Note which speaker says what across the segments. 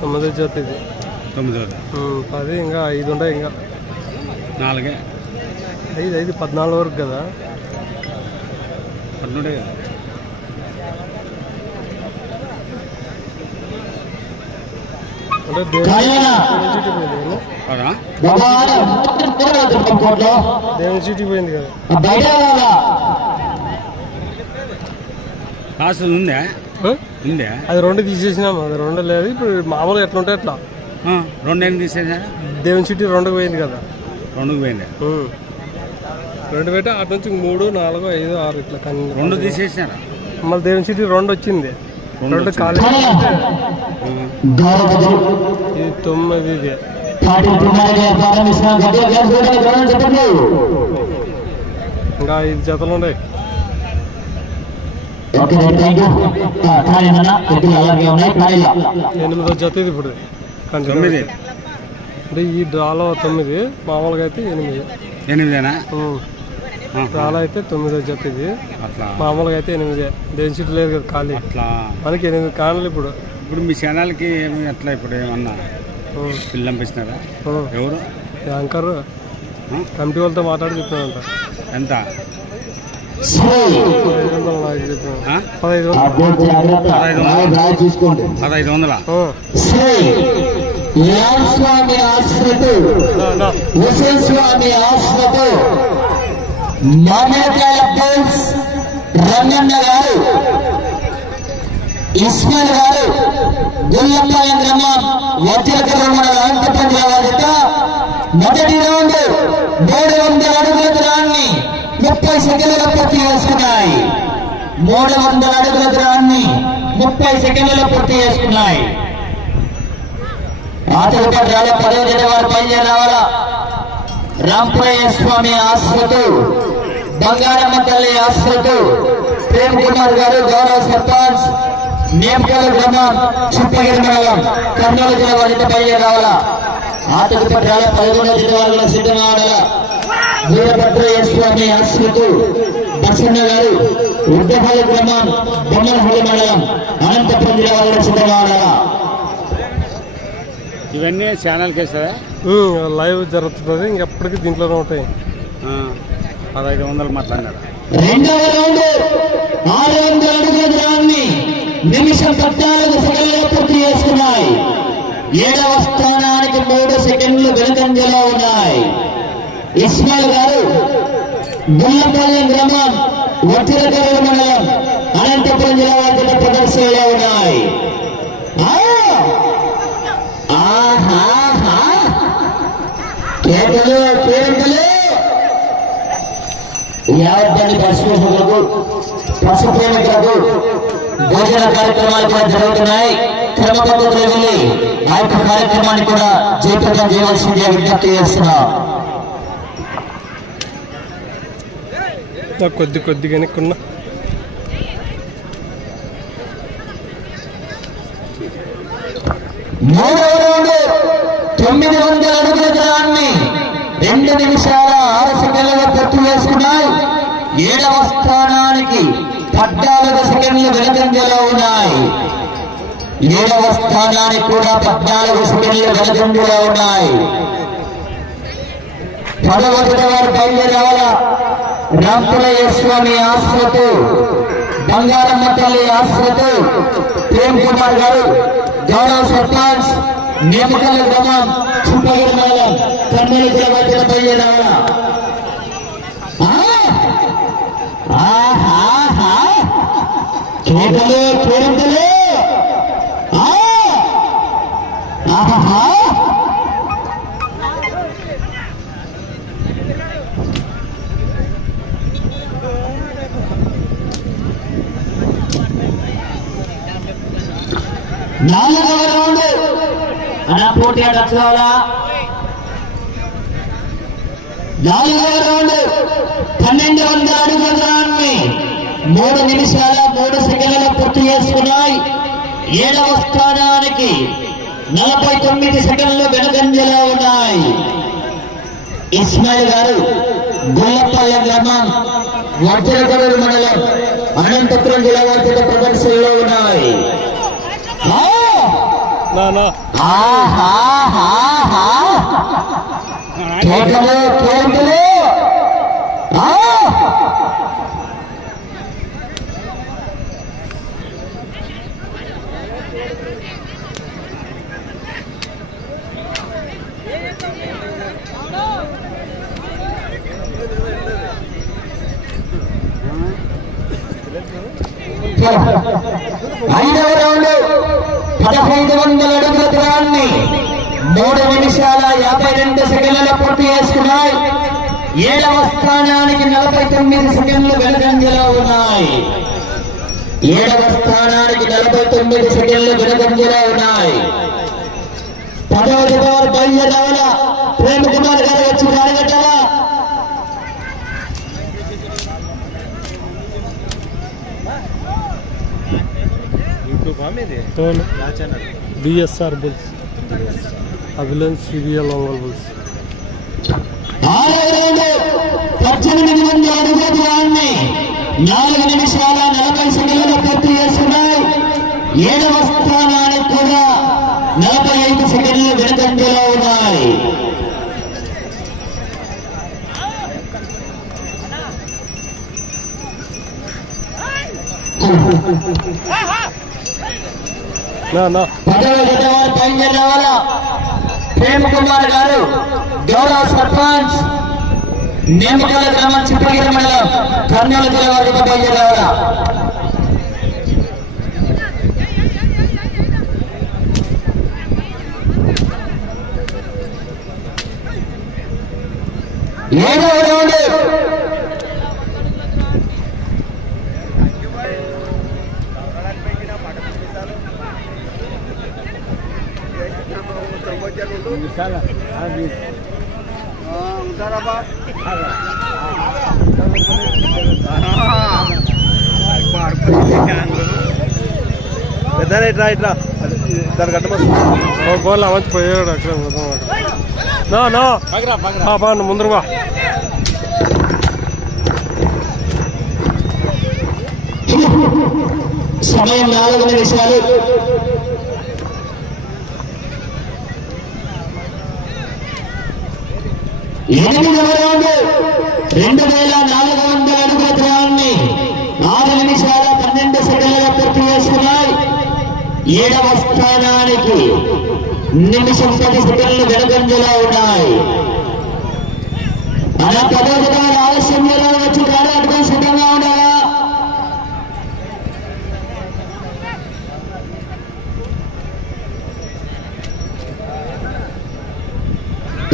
Speaker 1: తొమ్మిది జత ఇది. ఉమ్, పది ఇంకా ఐదు ఉంటాయి ఇంకా.
Speaker 2: నాలుగే.
Speaker 1: ఐదు ఐదు పద్నాలుగు వరకు కదా?
Speaker 2: పన్నెండే కదా?
Speaker 1: అంటే దేవుని దేవుని చీటీ పోయింది కదా?
Speaker 2: కాసు? ఉందే
Speaker 1: అది రెండు తీసేసినాము అది రెండు లేదు. ఇప్పుడు మామూలుగా ఎట్లా ఉంటే అట్లా
Speaker 2: రెండేళ్ళు తీసేసా
Speaker 1: దేవుని చీటీ రెండు పోయింది కదా.
Speaker 2: రెండుకు పోయింది.
Speaker 1: రెండు పెట్టి అటు నుంచి మూడు నాలుగు ఐదు ఆరు ఇట్లా కన్నీ
Speaker 2: రెండు తీసేసినారా?
Speaker 1: మళ్ళీ దేవుని చీటీ రెండు వచ్చింది.
Speaker 2: రెండు
Speaker 1: రెండు ఖాళీ ఇది తొమ్మిది. ఇది ఇంకా ఐదు జతలు ఉన్నాయి. ఎనిమిదో జత ఇది ఇప్పుడు.
Speaker 2: తొమ్మిది.
Speaker 1: అంటే ఈ డ్రాలో తొమ్మిది మామూలుగా అయితే ఎనిమిది.
Speaker 2: ఎనిమిదేనా.
Speaker 1: డ్రాలో అయితే తొమ్మిదో జత ఇది. మామూలుగా అయితే ఎనిమిదే. దేని సీట్ లేదు కదా ఖాళీ.
Speaker 2: అట్లా.
Speaker 1: మనకి ఎనిమిది కానులు ఇప్పుడు.
Speaker 2: ఇప్పుడు మీ ఛానల్కి ఏమి అట్లా ఇప్పుడు ఏమన్నా. పిల్లలు పంపిస్తున్నారా. ఎవరు?
Speaker 1: యాంకర్? కమిటీ వాళ్ళతో మాట్లాడి చెప్పినాడంట
Speaker 2: ఎంత?
Speaker 1: పదహైదు వందలు.
Speaker 3: శ్రీ లాల్ స్వామి ఆశ్రతు. హుసేన్ స్వామి ఆశ్రతు మామిడికాయల బోల్స్ రంగన్న గారు ఇస్మాయిల్ గారు గుల్లపాలెం గ్రామం వజ్రకర మండల అనంతపురం జిల్లా వారిట మొదటి రౌండ్ మూడు వందల అడుగుల దూరాన్ని ముప్పై సెకండ్ల పూర్తి చేసుకున్నాయి మూడు వందల అడుగుల దూరాన్ని ముప్పై సెకండ్లలో పూర్తి చేసుకున్నాయి. ఆతలపట్ల పదవ జత వారు బయలుదేరి రావాలా? రాంపురయ్య స్వామి ఆశ్రతు బంగారమ్మ తల్లి ఆశ్రతు ప్రేమ్ కుమార్ గారు గౌరవ సర్పంచ్ నేమకల్ గ్రామం చుప్పగిరి మండలం కర్నూలు జిల్లా వారితో బయలుదేరి రావాలా? ఆతలపట్ల పదకొండవ జత వారు సిద్ధంగా ఆడాలా వీరభద్రయ్య స్వామి ఆశ్రతు బసన్న గారు ఉద్దపల్లి గ్రామం బొమ్మలహల్లి మండలం అనంతపురం జిల్లా వారు కూడా సిద్ధంగా ఆడాలా
Speaker 2: ఇవన్నీ ఛానల్కి వేస్తారా
Speaker 1: ఉమ్, లైవ్ జరుగుతుంది ఇంకెప్పటికీ దీంట్లోనే ఉంటాయి.
Speaker 2: ఆ, పదహైదు వందలు మాట్లాడినారు.
Speaker 3: రెండవ రౌండ్ ఆరు వందల అడుగుల దూరాన్ని నిమిషం పద్నాలుగు సెకండ్లలో పూర్తి చేసుకున్నాయి. ఏడవ స్థానానికి మూడు సెకండ్లు వెనుకంజలో ఉన్నాయి. ఇస్మాయిల్ గారు గుల్లపల్లి గ్రామం వట్టిరకర మండలం అనంతపురం జిల్లా వారి ప్రదర్శనలో ఉన్నాయి ఆ! ఆహాహా! కేకలు కేకలు యావద్దని పశువులకు పశు భోజన కార్యక్రమాలు కూడా జరుగుతున్నాయి క్రమ పద్ధతిలో వెళ్ళి ఆ యొక్క కార్యక్రమాన్ని కూడా జయప్రదం చేయవలసిందిగా విజ్ఞప్తి చేస్తున్నాం
Speaker 1: నాకు కొద్ది కొద్దిగా వెనక్కున్నా
Speaker 3: మూడవ తొమ్మిది వందల అడుగుల గ్రహాన్ని రెండు నిమిషాల ఆరు సెకండ్లలో పూర్తి చేసుకున్నాయి ఏడవ స్థానానికి పద్నాలుగు సెకండ్లు వెనుకంజలో ఉన్నాయి. ఏడవ స్థానానికి కూడా పద్నాలుగు సెకండ్లు వెనుకంజలో ఉన్నాయి. పదవది వారు బయలుదేరి రావాలా స్వామి ఆశ్రతు బంగారమ్మ తల్లి ఆశ్రతు ప్రేమ్ కుమార్ గారు గౌరవ సర్పంచ్ నేమకల్ గ్రామం చుట్టగిరి మండలం కర్నూలు జిల్లా మధ్యన బయలుదేరి రావాలా ఆ! ఆహాహా! నాలుగవ రౌండ్. అలా పోటీ టచ్ కావాలా నాలుగవ రౌండ్. పన్నెండు వందల అడుగుల దూరాన్ని మూడు నిమిషాల మూడు సెకండ్లలో పూర్తి చేసుకున్నాయి. ఏడవ స్థానానికి నలభై తొమ్మిది సెకండ్లు వెనుకంజలో ఉన్నాయి. ఇస్మాయిల్ గారు గుల్లపల్లె గ్రామం వజ్రగడూరు మండలం అనంతపురం జిల్లా వారి ప్రదర్శనలో ఉన్నాయి. కేకలు కేకలు ఆ! ఐదవ రౌండ్ పదహైదు వందల అడుగుల దూరాన్ని మూడు నిమిషాల యాభై రెండు సెకండ్ల పూర్తి చేసుకున్నాయి. ఏడవ స్థానానికి నలభై తొమ్మిది సెకండ్లు వెనుకంజలో ఉన్నాయి. ఏడవ స్థానానికి నలభై తొమ్మిది సెకండ్లు వెనుకంజలో ఉన్నాయి. పదవ జగవారు బయలుదేరాల ప్రేమ కుమార్ గారు వచ్చి కాడగట్టాలా
Speaker 1: బిఎస్ఆర్ బుల్స్ అభిలన్స్ సివిఎల్ ఒంగోలు బుల్స్
Speaker 3: పద్దెనిమిది మంది అడుగుల దూరాన్ని నాలుగు నిమిషాల నలభై సెకండ్లు పూర్తి చేసుకున్నాయి. ఏడవ స్థానానికి కూడా నలభై ఐదు సెకండ్లు వెనుకంజలో ఉన్నాయి.
Speaker 1: నా నా.
Speaker 3: పదవ జత వారు రావాలా ప్రేమ కుమార్ గారు గౌరవ సర్పంచ్ నేమకాల గ్రామం చిప్పగిరి మండలం కర్నూలు జిల్లా వారికి బయలుదేరి రావాలా ఏడవ రౌండ్
Speaker 2: పెద్ద ఇట్రా ఇట్రా దాని గడ్డ
Speaker 1: ఓ బోల్ మంచి పోయాడు అక్కడ. నా నా.
Speaker 2: పగరా పగరా
Speaker 1: ఆ, బా నువ్వు ముందరు బా.
Speaker 3: సమయం నాలుగు నిమిషాలు. ఎనిమిది రౌండ్. రెండు వేల నాలుగు వందల అడుగుల దూరాన్ని ఆరు నిమిషాల పన్నెండు సెకండ్లుగా పూర్తి చేసుకున్నాయి. ఏడవ స్థానానికి నిమిషం పది సెకండ్లు వెనుకంజలో ఉన్నాయి. అలా పదో ఆలస్యం ఆలస్యంలో వచ్చి కాడాడుకొని సిద్ధంగా ఉండాలా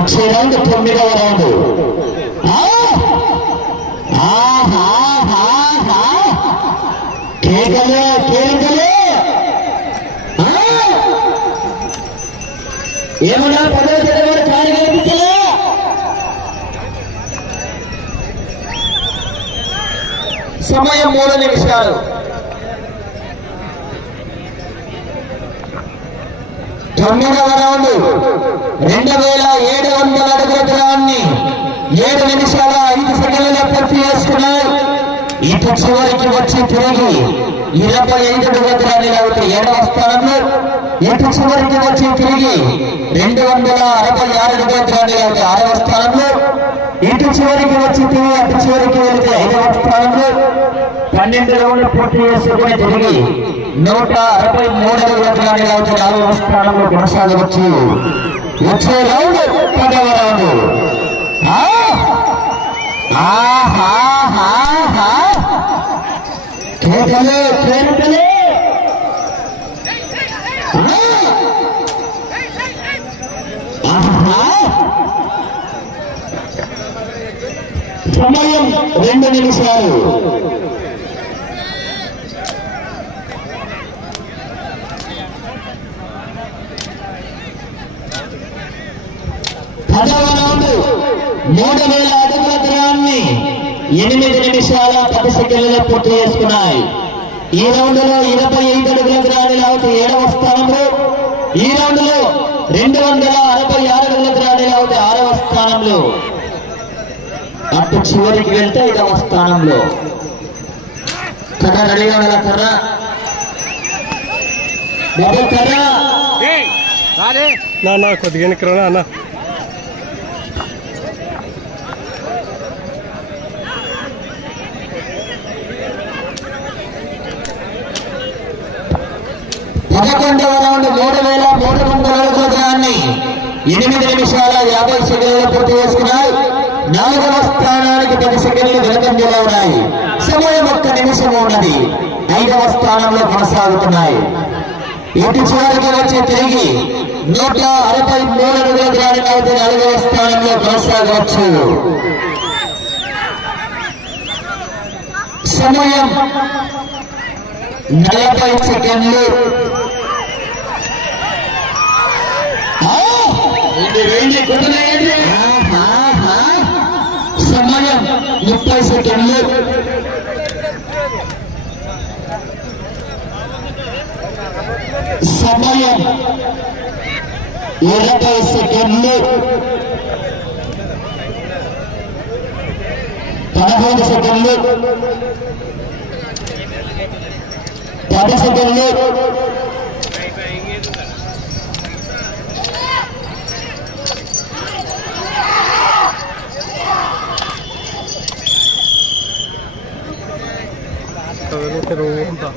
Speaker 3: వచ్చే రౌండ్ తొమ్మిదవ రౌండ్ కేకలే కేకలే. ఏమన్నా పదో చదివాడు కాని కనిపించలే? సమయం మూడు నిమిషాలు. తొమ్మిదవ రౌండ్ రెండు వేల ఏడు వందల అడుగుల దూరాన్ని ఏడు నిమిషాల ఐదు సెకండ్లలో పూర్తి చేసుకున్నాయి. ఇటు చివరికి వచ్చి తిరిగి ఇరవై ఐదు అడుగుల దూరాన్ని లాగితే ఏడవ స్థానంలో ఇటు చివరికి వచ్చి తిరిగి రెండు వందల అరవై ఆరు అడుగుల దూరాన్ని లాగితే ఆరవ స్థానంలో ఇటు చివరికి వచ్చి తిరిగి అటు చివరికి వెళితే ఐదవ స్థానంలో పన్నెండు రౌండ్లు పూర్తి చేసుకుని తిరిగి నూట అరవై మూడు అడుగుల లాగితే నాలుగవ స్థానంలో కొనసాగవచ్చు. వచ్చే రౌండ్ పదవ రౌండ్. కేకలే కేకలే. సమయం రెండు నిమిషాలు. పదవ మూడు వేల అడుగుల దూరాన్ని ఎనిమిది నిమిషాల పది సెకండ్లలో పూర్తి చేసుకున్నాయి. ఈ రౌండ్లో ఇరవై ఐదు అడుగుల దూరాన్ని లాగుతూ ఏడవ స్థానంలో ఈ రౌండ్లో రెండు వందల అరవై ఆరు అడుగుల దూరాన్ని లాగుతూ ఆరవ స్థానంలో. అటు చివరికి వెళ్తే ఐదవ స్థానంలో. కర్ర రెడీగా ఉండాలి కర్ర? డబుల్ కర్ర!
Speaker 1: నా కొద్దిగా ఎన్నికరా అన్న.
Speaker 3: పదకొండవ రౌండ్ మూడు వేల మూడు వందల దూరాన్ని ఎనిమిది నిమిషాల యాభై సెకండ్లు పూర్తి చేసుకున్నాయి. నాలుగవ స్థానానికి పది సెకండ్లు వెనకంజలో ఉన్నాయి. సమయం ఒక్క నిమిషం ఉన్నది. ఐదవ స్థానంలో కొనసాగుతున్నాయి. ఇటు చివరికి వచ్చి తిరిగి నూట అరవై మూడు అడుగుల దూరాన్ని అయితే నాలుగవ స్థానంలో కొనసాగవచ్చు. సమయం నలభై సెకండ్లు ఆ! రెండు వేలు కొట్టలేయండి. ఆహాహా. సమయం ముప్పై సెకండ్లు. సమయం ఇరవై సెకండ్లు. పదహైదు సెకండ్లు. పది సెకండ్లు.
Speaker 1: తెరువు ఉంటా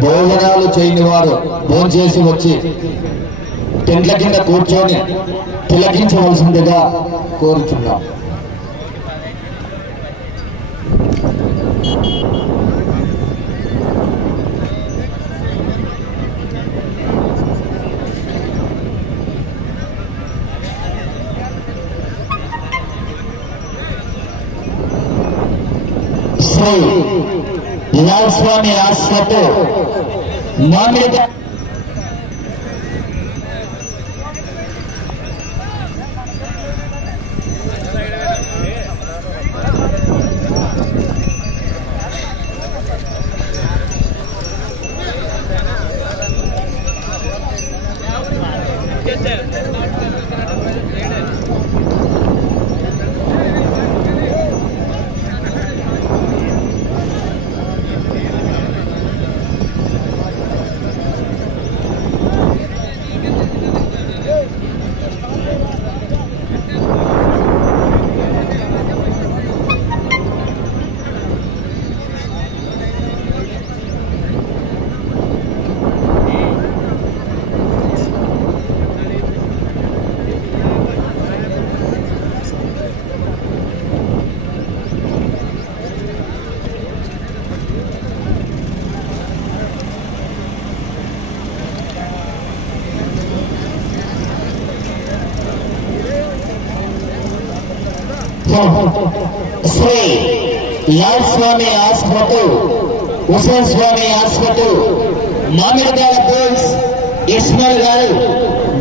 Speaker 3: భోజనాలు చేయని వారు భోజనం చేసి వచ్చి టెంట్ల కింద కూర్చొని తిలకించవలసిందిగా కోరుచున్నాం. శ్రీ స్వామి ఆశ్రతో మామిడి శ్రీ లాల్ స్వామి హాస్పిటల్ హుసేన్ స్వామి హాస్పిటల్ మామిడికాయ బోల్స్ ఇస్మాయిల్ గారు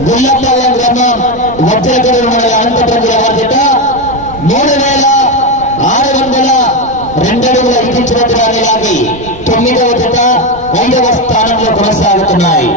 Speaker 3: గుల్లపల్లెం గ్రామం వజ్రగూడ మండల అనంతపురం జిల్లా మూడు వేల ఆరు వందల రెండు అడుగుల ఇచ్చిన లాగి తొమ్మిదవ జత ఐదవ స్థానంలో కొనసాగుతున్నాయి.